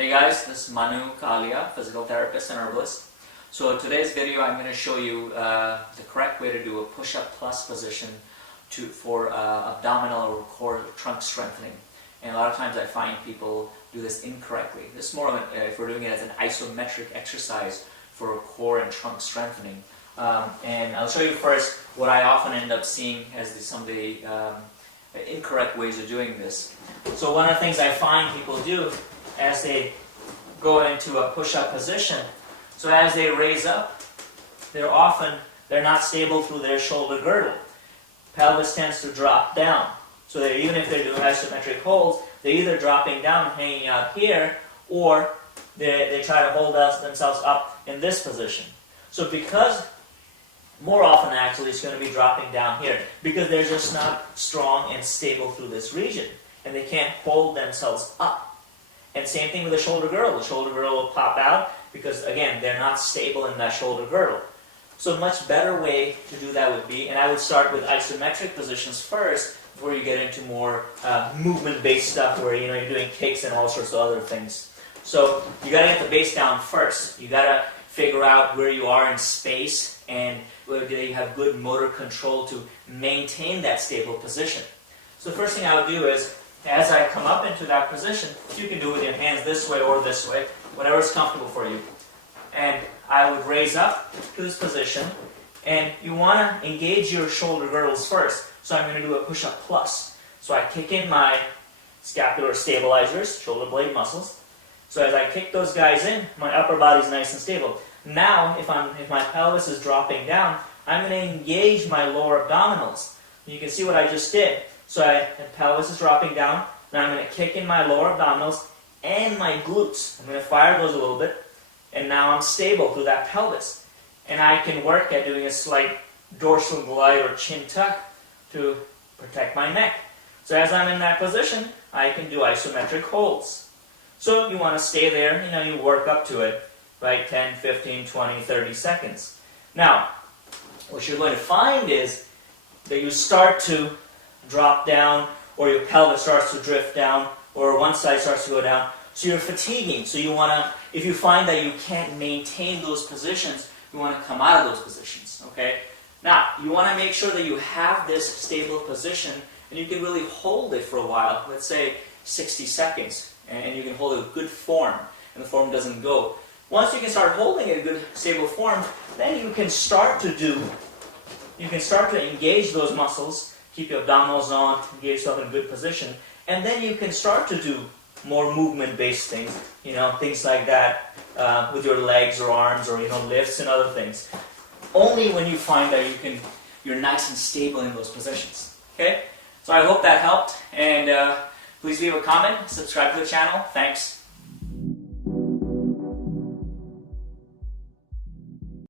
Hey guys, this is Manu Kalia, physical therapist and herbalist. So today's video I'm going to show you the correct way to do a push-up plus position for abdominal or core trunk strengthening. And a lot of times I find people do this incorrectly. This is more of if we're doing it as an isometric exercise for core and trunk strengthening. And I'll show you first what I often end up seeing as some of the incorrect ways of doing this. So one of the things I find people do as they go into a push-up position, so as they raise up, they're not stable through their shoulder girdle. Pelvis tends to drop down. So even if they're doing isometric holds, they're either dropping down, hanging out here, or they try to hold themselves up in this position. So because, more often actually, it's going to be dropping down here, because they're just not strong and stable through this region, and they can't hold themselves up. And same thing with the shoulder girdle. The shoulder girdle will pop out because, again, they're not stable in that shoulder girdle. So a much better way to do that would be, and I would start with isometric positions first before you get into more movement-based stuff where you're doing kicks and all sorts of other things. So you got to get the base down first. You got to figure out where you are in space and whether you have good motor control to maintain that stable position. So the first thing I would do is, as I come up into that position, you can do it with your hands this way or this way, whatever is comfortable for you. And I would raise up to this position, and you want to engage your shoulder girdles first. So I'm going to do a push-up plus. So I kick in my scapular stabilizers, shoulder blade muscles. So as I kick those guys in, my upper body is nice and stable. Now, if my pelvis is dropping down, I'm going to engage my lower abdominals. You can see what I just did. So the pelvis is dropping down. Now I'm going to kick in my lower abdominals and my glutes. I'm going to fire those a little bit. And now I'm stable through that pelvis. And I can work at doing a slight dorsal glide or chin tuck to protect my neck. So as I'm in that position, I can do isometric holds. So you want to stay there, you work up to it, right? 10, 15, 20, 30 seconds. Now, what you're going to find is that you start to drop down, or your pelvis starts to drift down, or one side starts to go down. So you're fatiguing. So you want to, if you find that you can't maintain those positions, you want to come out of those positions, okay? Now, you want to make sure that you have this stable position, and you can really hold it for a while, let's say 60 seconds, and you can hold it with good form, and the form doesn't go. Once you can start holding it in good, stable form, then you can start to engage those muscles, keep your abdominals on, get yourself in a good position, and then you can start to do more movement-based things, things like that with your legs or arms or lifts and other things. Only when you find that you're nice and stable in those positions. Okay? So I hope that helped, and please leave a comment, subscribe to the channel. Thanks.